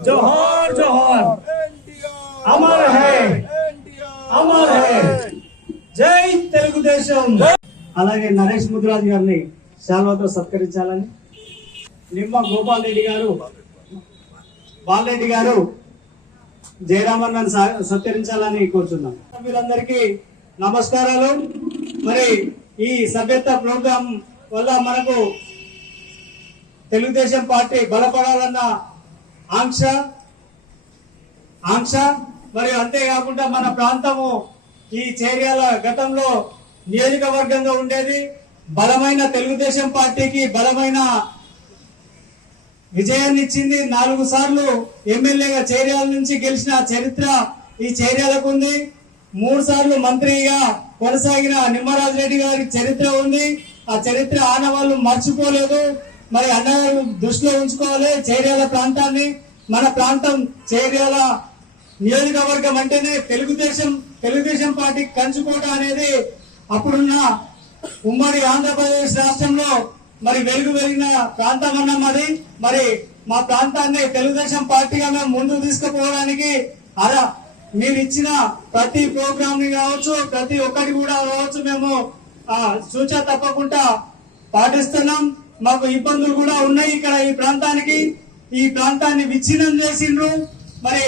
जोहार जोहार अमर है जय తెలుగుదేశం అలాగే నరేష్ ముద్రాజ్ గారిని శాల్వాతో సత్కరించాలని నిమ్మ గోపాల్ రెడ్డి గారు బాలరెడ్డి గారు జయరామన్ సత్కరించాలని కోరుతున్నాం వీరందరికీ నమస్కారాలు మరి ఈ సభ్యత్వ ప్రోగ్రాం వల్ల మనకు తెలుగుదేశం పార్టీ బలపడాలన్న ఆంక్ష మరియు అంతేకాకుండా మన ప్రాంతము ఈ చేర్యాల గతంలో నియోజకవర్గంగా ఉండేది బలమైన తెలుగుదేశం పార్టీకి బలమైన విజయాన్ని ఇచ్చింది 4 సార్లు ఎమ్మెల్యేగా చేర్యాల నుంచి గెలిచిన చరిత్ర ఈ చేర్యాలకు ఉంది 3 సార్లు మంత్రిగా కొనసాగిన నిమ్మరాజు రెడ్డి గారి చరిత్ర ఉంది ఆ చరిత్ర ఆనవాళ్ళు మర్చిపోలేదు మరి అన్నగారు దృష్టిలో ఉంచుకోవాలి చేర్యాల ప్రాంతాన్ని మన ప్రాంతం చేర్యాల నియోజకవర్గం అంటేనే తెలుగుదేశం పార్టీ కంచుకోట అనేది అప్పుడున్న ఉమ్మడి ఆంధ్రప్రదేశ్ రాష్ట్రంలో మరి వెలిగిన ప్రాంతం అన్నాం అది మరి మా ప్రాంతాన్ని తెలుగుదేశం పార్టీగా మేము ముందుకు తీసుకుపోవడానికి మీరు ఇచ్చిన ప్రతి ప్రోగ్రామ్ ని కావచ్చు ప్రతి ఒక్కటి కూడా కావచ్చు మేము సూచన తప్పకుండా పాటిస్తున్నాం మాకు ఇబ్బందులు కూడా ఉన్నాయి ఇక్కడ ఈ ప్రాంతాన్ని విచ్ఛిన్నం చేసిండ్రు మరి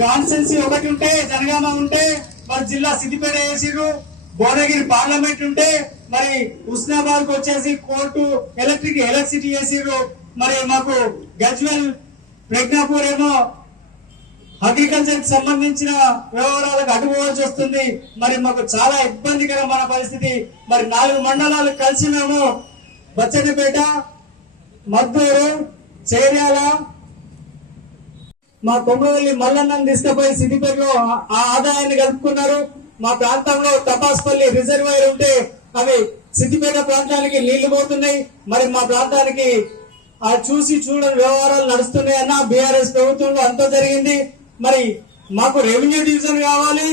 కాన్స్టెన్సీ ఒకటి ఉంటే జనగామ ఉంటే మరి జిల్లా సిద్దిపేట వేసిండ్రు భువనగిరి పార్లమెంట్ ఉంటే మరి హుస్నాబాద్ కు వచ్చేసి కోర్టు ఎలక్ట్రిసిటీ చేసిండ్రు మరి మాకు గజ్వెల్ ప్రజ్ఞాపూర్ ఏమో అగ్రికల్చర్ కి సంబంధించిన వ్యవహారాలకు అడ్డుకోవాల్సి వస్తుంది మరి మాకు చాలా ఇబ్బందికరమైన పరిస్థితి మరి 4 మండలాలు కలిసి మేము బచ్చన్నపేట మద్దూరు చేర్యాల మా కొమ్మవెల్లి మల్లన్నను తీసుకుపోయి సిద్దిపేటలో ఆ ఆదాయాన్ని కలుపుకున్నారు మా ప్రాంతంలో తపాస్పల్లి రిజర్వాయర్ ఉంటే అవి సిద్దిపేట ప్రాంతానికి నీళ్లు పోతున్నాయి మరి మా ప్రాంతానికి చూసి చూడని వ్యవహారాలు నడుస్తున్నాయి అన్న బీఆర్ఎస్ ప్రభుత్వంలో అంతా జరిగింది మరి మాకు రెవెన్యూ డివిజన్ కావాలి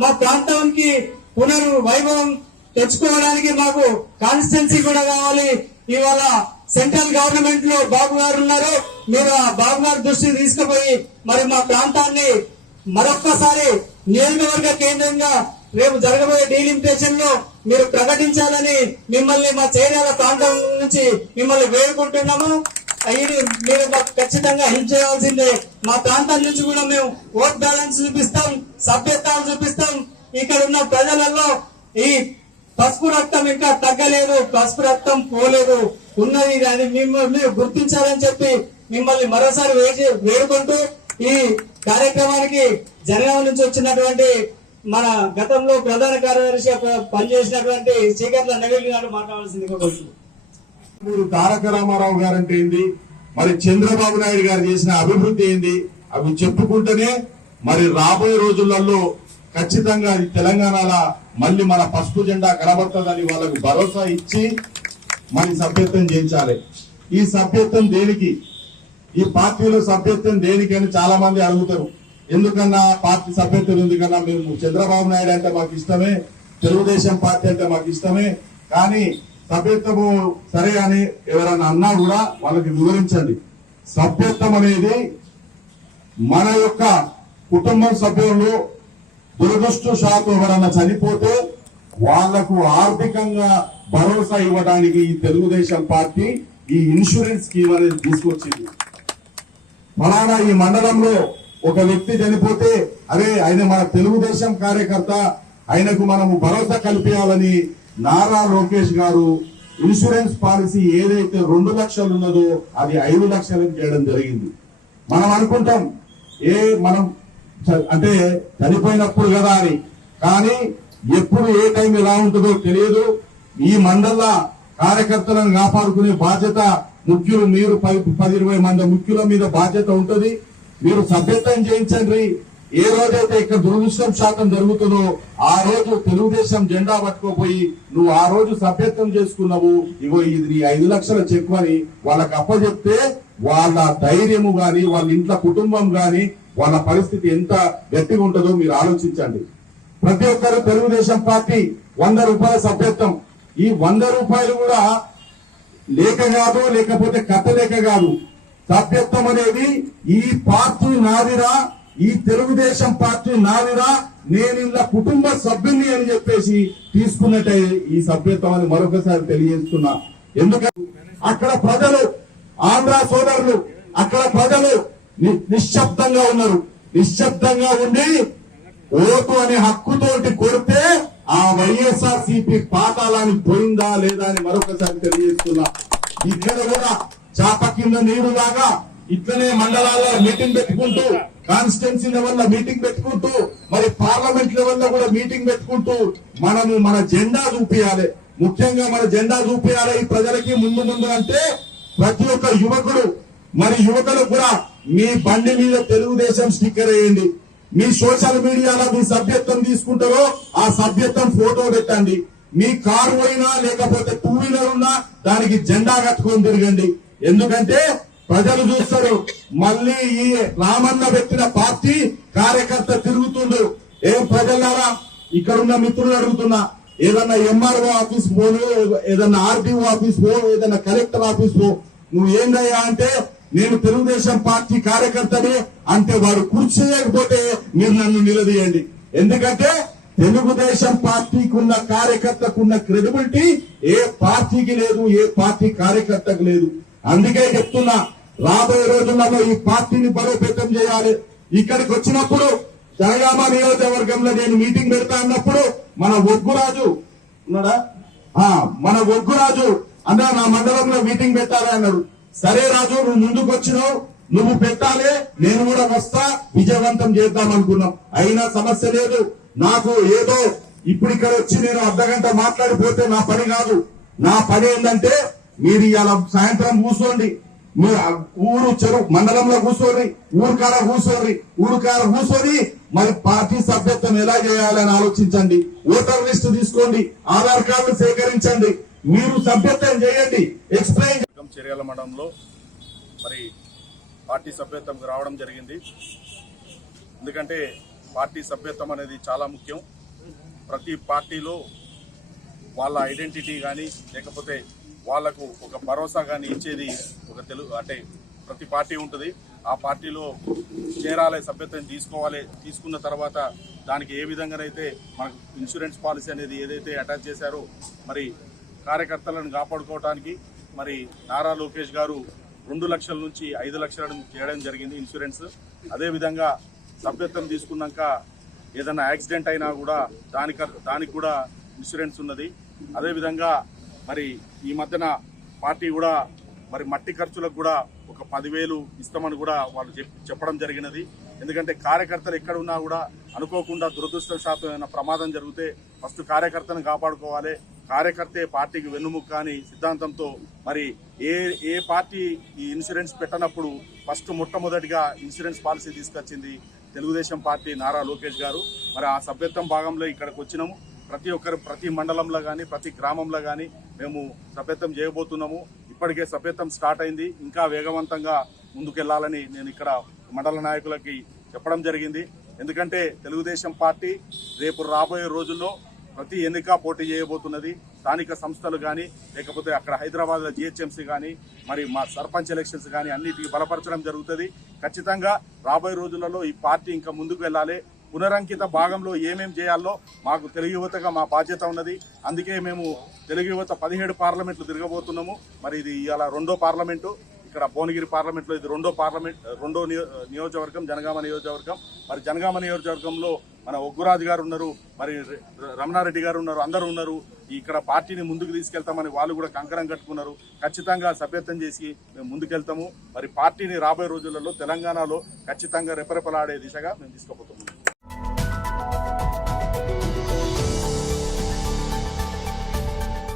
మా ప్రాంతానికి పునర్వైభవం తెచ్చుకోవడానికి మాకు కాన్స్టిట్యున్సీ కూడా కావాలి ఇవాళ సెంట్రల్ గవర్నమెంట్ లో బాబు గారు ఉన్నారు మీరు ఆ బాబు గారి దృష్టికి తీసుకుపోయి మరి మా ప్రాంతాన్ని మరొక్కసారి నియోజకవర్గ కేంద్రంగా రేపు జరగబోయే డీలిమిటేషన్ లో మీరు ప్రకటించాలని మిమ్మల్ని మా చేర్యాల ప్రాంతం నుంచి మిమ్మల్ని వేడుకుంటున్నాము ఇది మీరు మాకు ఖచ్చితంగా హెల్ప్ చేయాల్సిందే మా ప్రాంతం నుంచి కూడా మేము ఓట్ బ్యాలెన్స్ చూపిస్తాం సభ్యత్వాలు చూపిస్తాం ఇక్కడ ఉన్న ప్రజలలో ఈ పసుపు రక్తం ఇంకా తగ్గలేదు పసుపు రక్తం పోలేదు ఉన్నది అని మీరు గుర్తించాలని చెప్పి మిమ్మల్ని మరోసారి వేడుకుంటూ ఈ కార్యక్రమానికి జనగామ నుంచి వచ్చినటువంటి మన గతంలో ప్రధాన కార్యదర్శి పనిచేసినటువంటి చీకట్ల నవీల్ గారు మాట్లాడాల్సింది తారక రామారావు గారంటే ఏంది మరి చంద్రబాబు నాయుడు గారు చేసిన అభివృద్ధి ఏంది అవి చెప్పుకుంటేనే మరి రాబోయే రోజులలో ఖచ్చితంగా తెలంగాణలో మళ్ళీ మన పసుపు జెండా కనబడుతుందని వాళ్ళకు భరోసా ఇచ్చి మరి సభ్యత్వం చేయించాలి ఈ సభ్యత్వం దేనికి ఈ పార్టీలో సభ్యత్వం దేనికి అని చాలా మంది అడుగుతారు ఎందుకన్నా పార్టీ సభ్యత్వం ఎందుకన్నా మేము చంద్రబాబు నాయుడు అంటే మాకు ఇష్టమే తెలుగుదేశం పార్టీ అంటే మాకు ఇష్టమే కానీ సభ్యత్వము సరే అని ఎవరన్నా అన్నా కూడా వాళ్ళకి వివరించండి సభ్యత్వం అనేది మన యొక్క కుటుంబం సభ్యులు దురదృష్టవశాత్తు ఎవరన్నా చనిపోతే వాళ్లకు ఆర్థికంగా భరోసా ఇవ్వడానికి ఈ తెలుగుదేశం పార్టీ ఈ ఇన్సూరెన్స్ స్కీమ్ అనేది తీసుకొచ్చింది ఫలానా ఈ మండలంలో ఒక వ్యక్తి చనిపోతే అరే ఆయన మన తెలుగుదేశం కార్యకర్త ఆయనకు మనము భరోసా కల్పించాలని నారా లోకేష్ గారు ఇన్సూరెన్స్ పాలసీ ఏదైతే 2 లక్షలు ఉన్నదో అది 5 లక్షలకు చేయడం జరిగింది మనం అనుకుంటాం మనం అంటే చనిపోయినప్పుడు కదా అని కానీ ఎప్పుడు ఏ టైం ఎలా ఉంటుందో తెలియదు ఈ మండల కార్యకర్తలను కాపాడుకునే బాధ్యత ముఖ్యులు మీరు 10-20 మంది ముఖ్యుల మీద బాధ్యత ఉంటది మీరు సభ్యత్వం చేయించండి ఏ రోజైతే ఇక్కడ దురదృష్టం శాతం జరుగుతుందో ఆ రోజు తెలుగుదేశం జెండా పట్టుకోపోయి నువ్వు ఆ రోజు సభ్యత్వం చేసుకున్నావు ఇగో ఇది నీ 5 లక్షల చెక్ అని వాళ్ళకి అప్పచెప్తే వాళ్ళ ధైర్యము గాని వాళ్ళ ఇంట్లో కుటుంబం గాని వాళ్ళ పరిస్థితి ఎంత గట్టిగా ఉంటుందో మీరు ఆలోచించండి. ప్రతి ఒక్కరు తెలుగుదేశం పార్టీ 100 రూపాయల సభ్యత్వం, ఈ 100 రూపాయలు కూడా లేక కాదు, లేకపోతే కథ లేక కాదు. సభ్యత్వం అనేది ఈ పార్టీ నాదిరా, ఈ తెలుగుదేశం పార్టీ నాదిరా, నేను ఇలా కుటుంబ సభ్యుని అని చెప్పేసి తీసుకున్నట్టే ఈ సభ్యత్వం అని మరొకసారి తెలియజేస్తున్నా. ఎందుకంటే అక్కడ ప్రజలు, ఆంధ్ర సోదరులు, అక్కడ ప్రజలు నిశ్శబ్దంగా ఉన్నారు. నిశ్శబ్దంగా ఉండి ఓటు అనే హక్కుతోటి కొడితే ఆ వైఎస్ఆర్ సిపి పాతాళానికి పోయిందా లేదా అని మరొకసారి తెలియజేస్తున్నా. ఇక్కడ కూడా చాప కింద నీరు లాగా ఇట్లనే మండలాల్లో మీటింగ్ పెట్టుకుంటూ, కాన్స్టిట్యున్సీ లెవెల్లో మీటింగ్ పెట్టుకుంటూ, మరి పార్లమెంట్ లెవెల్లో కూడా మీటింగ్ పెట్టుకుంటూ మనము మన జెండా చూపియాలి. ముఖ్యంగా మన జెండా చూపియాలి ఈ ప్రజలకి ముందు అంటే ప్రతి ఒక్క యువకుడు, మరి యువకులు కూడా మీ బండి మీద తెలుగుదేశం స్టిక్కర్ వేయండి. మీ సోషల్ మీడియాలో మీ సభ్యత్వం తీసుకుంటారో ఆ సభ్యత్వం ఫోటో పెట్టండి. మీ కారు అయినా లేకపోతే 2 వీలర్ ఉన్నా దానికి జెండా కట్టుకొని తిరగండి. ఎందుకంటే ప్రజలు చూస్తారు, మళ్ళీ ఈ రామన్న పెట్టిన పార్టీ కార్యకర్త తిరుగుతుండ్రు. ఏం ప్రజలారా, ఇక్కడ ఉన్న మిత్రులు అడుగుతున్నా, ఏదన్నా ఎంఆర్ఓ ఆఫీస్ పోను, ఏదన్నా ఆర్టీఓ ఆఫీస్ పో, ఏదన్నా కలెక్టర్ ఆఫీస్ పో, నువ్వు ఏందయ్యా అంటే నేను తెలుగుదేశం పార్టీ కార్యకర్తని అంటే వాడు కూర్చోలేకపోతే మీరు నన్ను నిలదీయండి. ఎందుకంటే తెలుగుదేశం పార్టీకి ఉన్న కార్యకర్తకున్న క్రెడిబిలిటీ ఏ పార్టీకి లేదు, ఏ పార్టీ కార్యకర్తకు లేదు. అందుకే చెప్తున్నా, రాబోయే రోజులలో ఈ పార్టీని బలోపేతం చేయాలి. ఇక్కడికి వచ్చినప్పుడు జనగామ నియోజకవర్గంలో నేను మీటింగ్ పెడతా అన్నప్పుడు మన ఒగ్గురాజు ఉన్నాడా, మన ఒగ్గురాజు అన్నా నా మండలంలో మీటింగ్ పెట్టాలి అన్నాడు. సరే రాజు, నువ్వు ముందుకు వచ్చినావు, నువ్వు పెట్టాలి, నేను కూడా వస్తా, విజయవంతం చేద్దాం అనుకున్నాం. అయినా సమస్య లేదు. నాకు ఏదో ఇప్పుడు ఇక్కడ వచ్చి నేను అర్ధగంట మాట్లాడిపోతే నా పని కాదు. నా పని ఏంటంటే మీరు ఇలా సాయంత్రం కూర్చోండి, ఊరు చెరువు మండలంలో కూర్చోండి, ఊరుకాడ కూర్చొని మరి పార్టీ సభ్యత్వం ఎలా చేయాలని ఆలోచించండి. ఓటర్ లిస్టు తీసుకోండి, ఆధార్ కార్డు సేకరించండి, మీరు సభ్యత్వం చేయండి. ఎక్స్ప్లెయిన్. చర్యల మండలంలో మరి పార్టీ సభ్యత్వం రావడం జరిగింది. ఎందుకంటే పార్టీ సభ్యత్వం అనేది చాలా ముఖ్యం. ప్రతి పార్టీలో వాళ్ళ ఐడెంటిటీ కానీ లేకపోతే వాళ్లకు ఒక భరోసా కానీ ఇచ్చేది ఒక అంటే ప్రతి పార్టీ ఉంటుంది. ఆ పార్టీలో చేరాలి, సభ్యత్వం తీసుకోవాలి. తీసుకున్న తర్వాత దానికి ఏ విధంగానైతే మనకు ఇన్సూరెన్స్ పాలసీ అనేది ఏదైతే అటాచ్ చేశారో మరి కార్యకర్తలను కాపాడుకోవడానికి మరి నారా లోకేష్ గారు 2 లక్షల నుంచి 5 లక్షలను చేయడం జరిగింది ఇన్సూరెన్స్. అదేవిధంగా సభ్యత్వం తీసుకున్నాక ఏదైనా యాక్సిడెంట్ అయినా కూడా దానికి కూడా ఇన్సూరెన్స్ ఉన్నది. అదేవిధంగా మరి ఈ మధ్యన పార్టీ కూడా మరి మట్టి ఖర్చులకు కూడా ఒక 10,000 ఇస్తామని కూడా వాళ్ళు చెప్పడం జరిగినది. ఎందుకంటే కార్యకర్తలు ఎక్కడ ఉన్నా కూడా అనుకోకుండా దురదృష్టవశాత్తు ఏమైనా ప్రమాదం జరిగితే ఫస్ట్ కార్యకర్తను కాపాడుకోవాలి, కార్యకర్తే పార్టీకి వెన్నుముక్క అని సిద్ధాంతంతో మరి ఏ పార్టీ ఈ ఇన్సూరెన్స్ పెట్టనప్పుడు ఫస్ట్ మొట్టమొదటిగా ఇన్సూరెన్స్ పాలసీ తీసుకొచ్చింది తెలుగుదేశం పార్టీ నారా లోకేష్ గారు. మరి ఆ సభ్యత్వం భాగంలో ఇక్కడికి వచ్చినాము. ప్రతి ఒక్కరు ప్రతి మండలంలో కానీ ప్రతి గ్రామంలో కానీ మేము సభ్యత్వం చేయబోతున్నాము. ఇప్పటికే సభ్యత్వం స్టార్ట్ అయింది. ఇంకా వేగవంతంగా ముందుకెళ్లాలని నేను ఇక్కడ మండల నాయకులకి చెప్పడం జరిగింది. ఎందుకంటే తెలుగుదేశం పార్టీ రేపు రాబోయే రోజుల్లో ప్రతి ఎన్నిక పోటీ చేయబోతున్నది. స్థానిక సంస్థలు కానీ లేకపోతే అక్కడ హైదరాబాద్లో జిహెచ్ఎంసీ కానీ మరి మా సర్పంచ్ ఎలక్షన్స్ కానీ అన్నిటికీ బలపరచడం జరుగుతుంది. ఖచ్చితంగా రాబోయే రోజులలో ఈ పార్టీ ఇంకా ముందుకు వెళ్ళాలి. పునరంకిత భాగంలో ఏమేం చేయాలో మాకు తెలుగు యువతగా మా బాధ్యత ఉన్నది. అందుకే మేము తెలుగు యువత 17 పార్లమెంట్లు తిరగబోతున్నాము. మరి ఇది ఇవాళ 2వ పార్లమెంటు. ఇక్కడ భువనగిరి పార్లమెంట్లో ఇది 2వ నియోజకవర్గం, జనగామ నియోజకవర్గం. మరి జనగామ నియోజకవర్గంలో మన ఒగ్గురాజు గారు ఉన్నారు, మరి రమణారెడ్డి గారు ఉన్నారు, అందరూ ఉన్నారు. ఇక్కడ పార్టీని ముందుకు తీసుకెళ్తామని వాళ్ళు కూడా కంకణం కట్టుకున్నారు. ఖచ్చితంగా సభ్యత్వం చేసి మేము ముందుకెళ్తాము. మరి పార్టీని రాబోయే రోజులలో తెలంగాణలో ఖచ్చితంగా రెపరెపలాడే దిశగా మేము తీసుకుపోతాము.